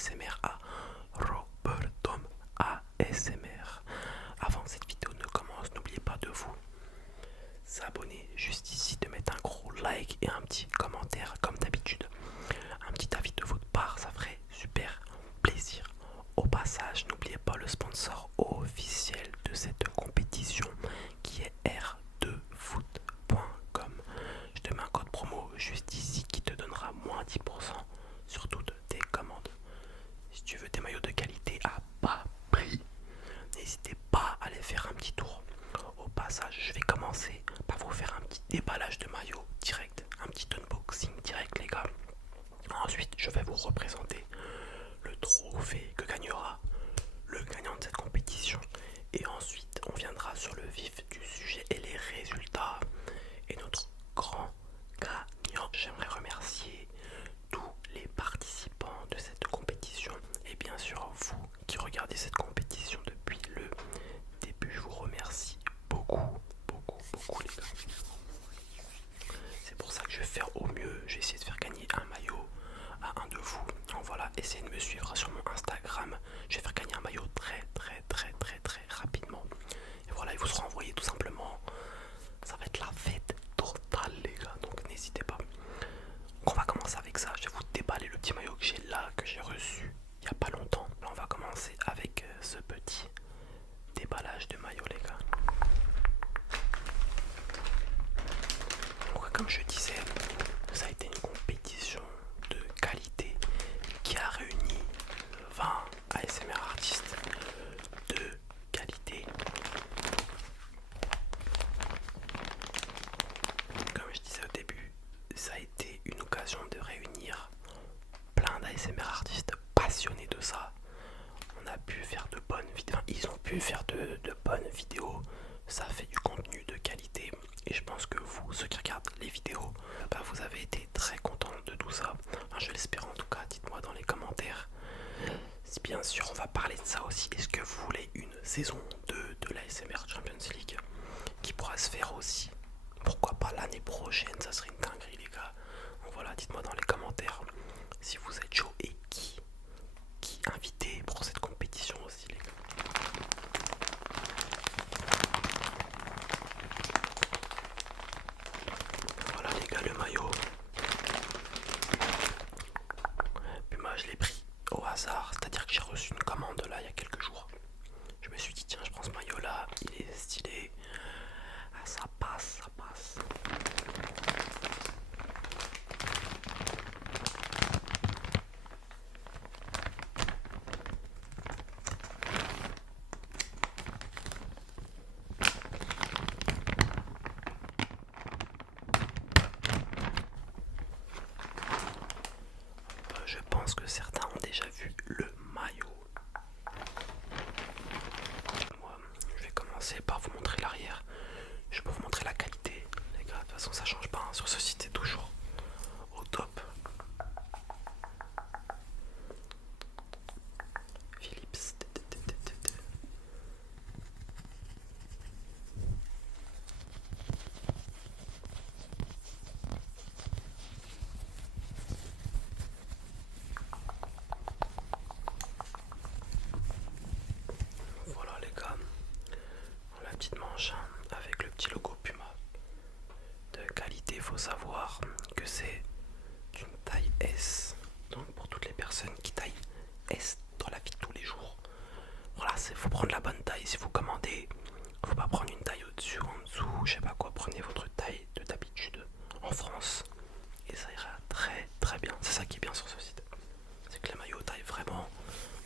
ASMR à Robertom ASMR. Avant que cette vidéo ne commence, n'oubliez pas de vous abonner juste ici, de mettre un gros like et un petit commentaire comme d'habitude. Un petit avis de votre part, ça ferait super plaisir. Au passage, n'oubliez pas le sponsor officiel de cette compétition qui est r2foot.com. Je te mets un code promo juste ici qui te donnera moins 10% sur toutes tes commandes. Si tu veux des maillots de qualité à bas prix, n'hésitez pas à aller faire un petit tour. Au passage, je vais commencer par vous faire un petit déballage de maillots direct, un petit unboxing direct les gars. Ensuite, je vais vous représenter le trophée que gagnera le gagnant de cette compétition. Et ensuite, on viendra sur le vif du sujet et les résultats. Et notre grand gagnant, j'aimerais remercier tous les participants de cette compétition. Et bien sûr, vous qui regardez cette compétition depuis le début, je vous remercie beaucoup, beaucoup les gars. C'est pour ça que je vais faire au mieux. Je vais essayer de faire gagner un maillot à un de vous. Donc voilà, essayez de me suivre sur mon Instagram. Je vais faire gagner un maillot très rapidement. Et voilà, il vous sera envoyé tout simplement. Ça va être la fête totale les gars, donc n'hésitez pas. Donc on va commencer avec ça. Je vais vous déballer le petit maillot que j'ai là, que j'ai reçu il n'y a pas longtemps. Là on va commencer avec ce petit déballage de maillot les gars. Donc comme je disais, ça a été une compétition de qualité qui a réuni 20 ASMR artistes de qualité. Comme je disais au début, ça a été une occasion de réunir plein d'ASMR artistes passionnés de ça. On a pu faire de bonnes vidéos, ils ont pu faire de bonnes vidéos. Ça fait du contenu de qualité et je pense que vous, ceux qui regardent les vidéos, vous avez été très contents de tout ça. Enfin, je l'espère en tout cas, dites-moi dans les commentaires. Si bien sûr on va parler de ça aussi. Est-ce que vous voulez une saison 2 de la ASMR Champions League qui pourra se faire aussi? Pourquoi pas l'année prochaine, ça serait une dinguerie les gars. Donc voilà, dites-moi dans les commentaires si vous êtes chaud et qui invité pour cette compétition aussi les gars. Voilà les gars, le maillot. Puis moi je l'ai pris au hasard, c'est-à-dire que j'ai reçu une commande là il y a quelques jours. Je me suis dit tiens, je prends ce maillot là, il est stylé. Ah, ça passe, ça passe. Je pense que certains ont déjà vu le maillot. Moi, je vais commencer par vous montrer l'arrière. Je peux vous montrer la qualité, les gars. De toute façon, ça change pas. Hein. Sur ce site, c'est toujours au top. Philips. Voilà les gars, la petite manche hein, avec le petit logo Puma de qualité. Il faut savoir que c'est d'une taille S, donc pour toutes les personnes qui taillent S dans la vie de tous les jours. Voilà, il faut prendre la bonne taille. Si vous commandez, faut pas prendre une taille au-dessus ou en dessous, je sais pas quoi. Prenez votre taille de d'habitude en France et ça ira très bien. C'est ça qui est bien sur ce site, c'est que les maillots taillent vraiment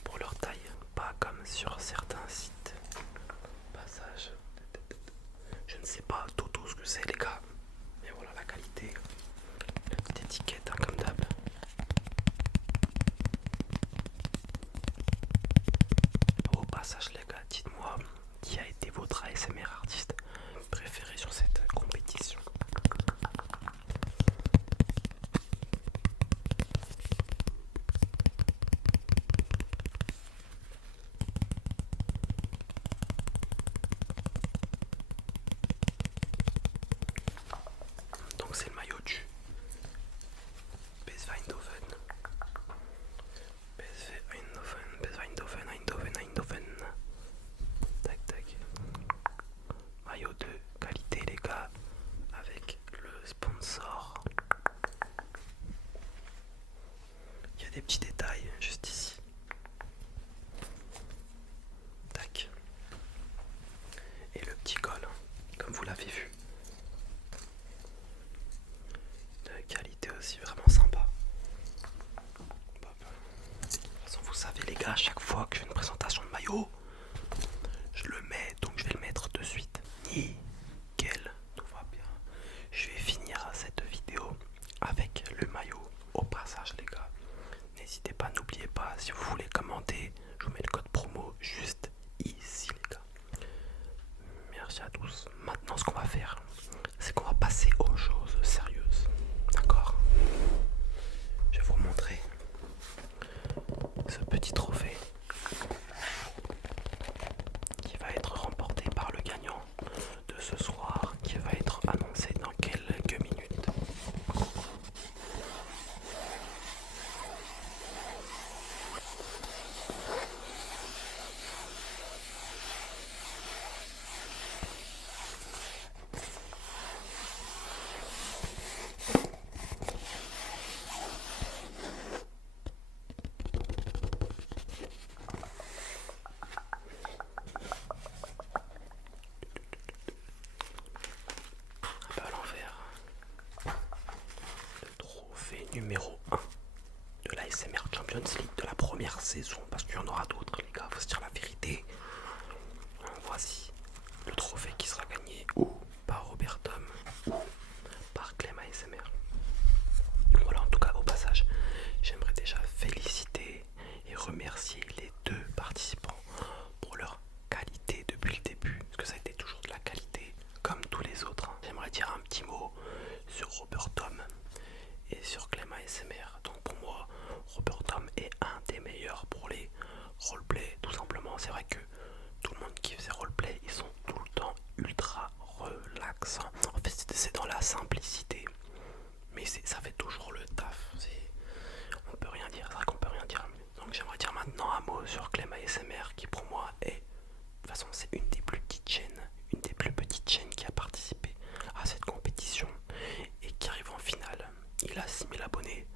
pour leur taille, pas comme sur certains sites. Passage, je ne sais pas tout ce que c'est les gars, mais voilà la qualité, la petite étiquette hein, comme d'hab. Au passage les gars, dites-moi qui a été votre ASMR artiste préféré sur cette compétition. Donc c'est le maillot du PSV Eindhoven. PSV des petits détails juste ici. Tac. Et le petit col, comme vous l'avez vu. De qualité aussi vraiment sympa. De toute façon, vous savez les gars, à chaque fois que j'ai une présentation de maillot, je le mets, donc je vais le mettre de suite. Nickel, tout va bien. Je vais finir cette vidéo avec le maillot. Au passage les gars, n'hésitez pas, n'oubliez pas, si vous voulez commenter, je vous mets le code promo juste ici les gars. Merci à tous. Maintenant ce qu'on va faire, c'est qu'on va passer aux choses sérieuses. D'accord? Je vais vous montrer ce petit trophée qui va être remporté par le gagnant de ce soir, qui va être annoncé dans quelques minutes. Un peu à l'envers. Le trophée numéro 1 de la SMR Champions League de la première saison, parce qu'il y en aura d'autres les gars, faut se dire la vérité. Voici le trophée qui sera gagné ou par Robert Tom ou par Clem ASMR. Voilà, en tout cas au passage, j'aimerais déjà féliciter et remercier les deux participants pour leur qualité depuis le début, parce que ça a été toujours de la qualité comme tous les autres. J'aimerais dire un petit mot sur Robert Tom et sur Clem ASMR. Donc pour moi, Robert Tom est un des meilleurs pour les roleplay, tout simplement. C'est vrai que tout le monde qui faisait roleplay, ils sont tout le temps ultra relaxants. En fait, c'est dans la simplicité, mais ça fait toujours le taf. On peut rien dire, c'est vrai qu'on peut rien dire. Donc j'aimerais dire maintenant un mot sur Clem ASMR, qui pour moi est, de toute façon, c'est une des plus petites chaînes, une des plus petites chaînes qui a participé à cette compétition et qui arrive en finale. Il a 6000 abonnés.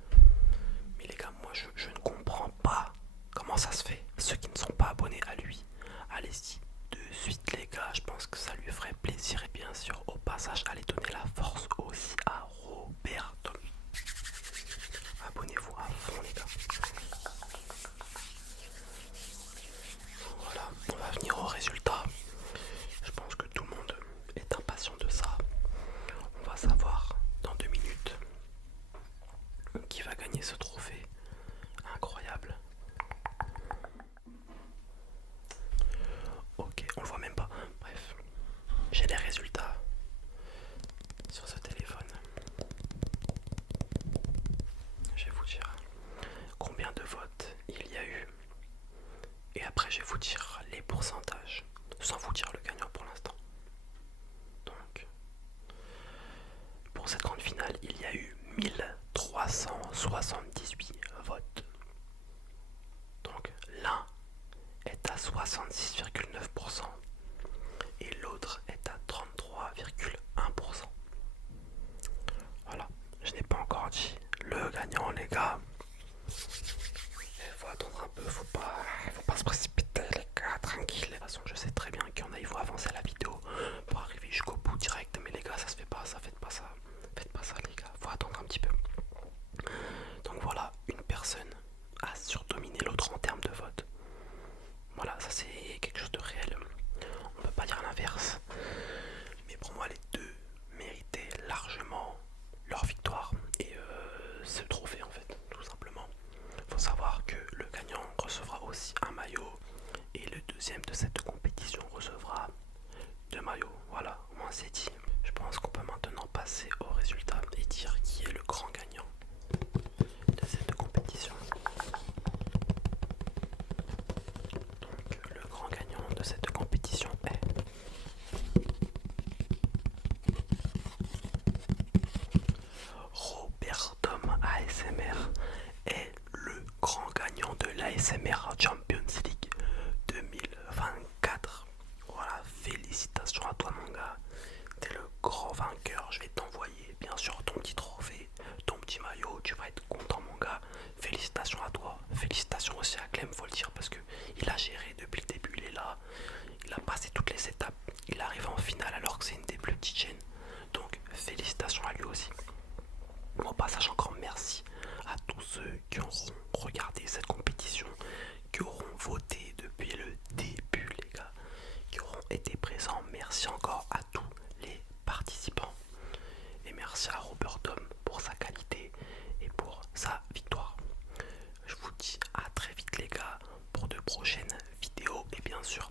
Mais les gars, moi je ne comprends pas comment ça se fait. Ceux qui ne sont pas abonnés à lui, allez-y de suite les gars, je pense que ça lui ferait plaisir. Et bien sûr, au passage, allez donner la force aussi à Robert Tom. Abonnez-vous à fond les gars. Voilà, on va venir au résultat. Je pense que tout le monde est impatient de ça. On va savoir dans 2 minutes qui va gagner ce trophée incroyable. Ok, on le voit même pas. Bref, j'ai les résultats sur ce téléphone. Je vais vous dire combien de votes il y a eu. Et après, je vais vous dire les pourcentages, sans vous dire le gagnant pour l'instant. Donc, pour cette grande finale, il y a eu 1378 votes. Donc, l'un est à 66,9% et l'autre est à 33,1%. Voilà, je n'ai pas encore dit le gagnant les gars. Il faut attendre un peu, faut pas se précipiter les gars, tranquille. De toute façon, je sais très bien qu'il y en a, il faut avancer la vidéo pour arriver jusqu'au bout direct. Mais les gars, ça se fait pas, ça, faites pas ça. Faites pas ça les gars, faut attendre un petit peu. Donc voilà, une personne a surdominé l'autre en termes de vote. Voilà, ça c'est quelque chose de réel. On peut pas dire l'inverse. Mais pour moi, les deux méritaient largement leur victoire et ce trophée en fait, tout simplement. Il faut savoir que le gagnant recevra aussi un maillot et le deuxième de cette compétition recevra 2 maillots. Voilà, au moins c'est dit. Je pense qu'on peut maintenant passer au résultat et dire qui est le grand gagnant de cette compétition. Donc le grand gagnant de cette compétition est Robert Tom ASMR, est le grand gagnant de l'ASMR Champions League 2024. Voilà, félicitations à toi mon gars, t'es le grand vainqueur. Je vais t'envoyer bien sûr ton petit trophée, ton petit maillot, tu vas être content mon gars. félicitations à toi. Félicitations aussi à Clem, faut le dire, parce que il a géré depuis le début, il est là. Il a passé toutes les étapes. Il arrive en finale alors que c'est une des plus petites chaînes. Donc félicitations à lui aussi. Au passage, encore merci à tous ceux qui auront regardé cette compétition, qui auront voté depuis le début, les gars, qui auront été présents. Merci encore à tous les participants. Et merci à Robert Tom pour sa qualité et pour sa victoire. Je vous dis à très vite, les gars, pour de prochaines vidéos. Et bien sûr,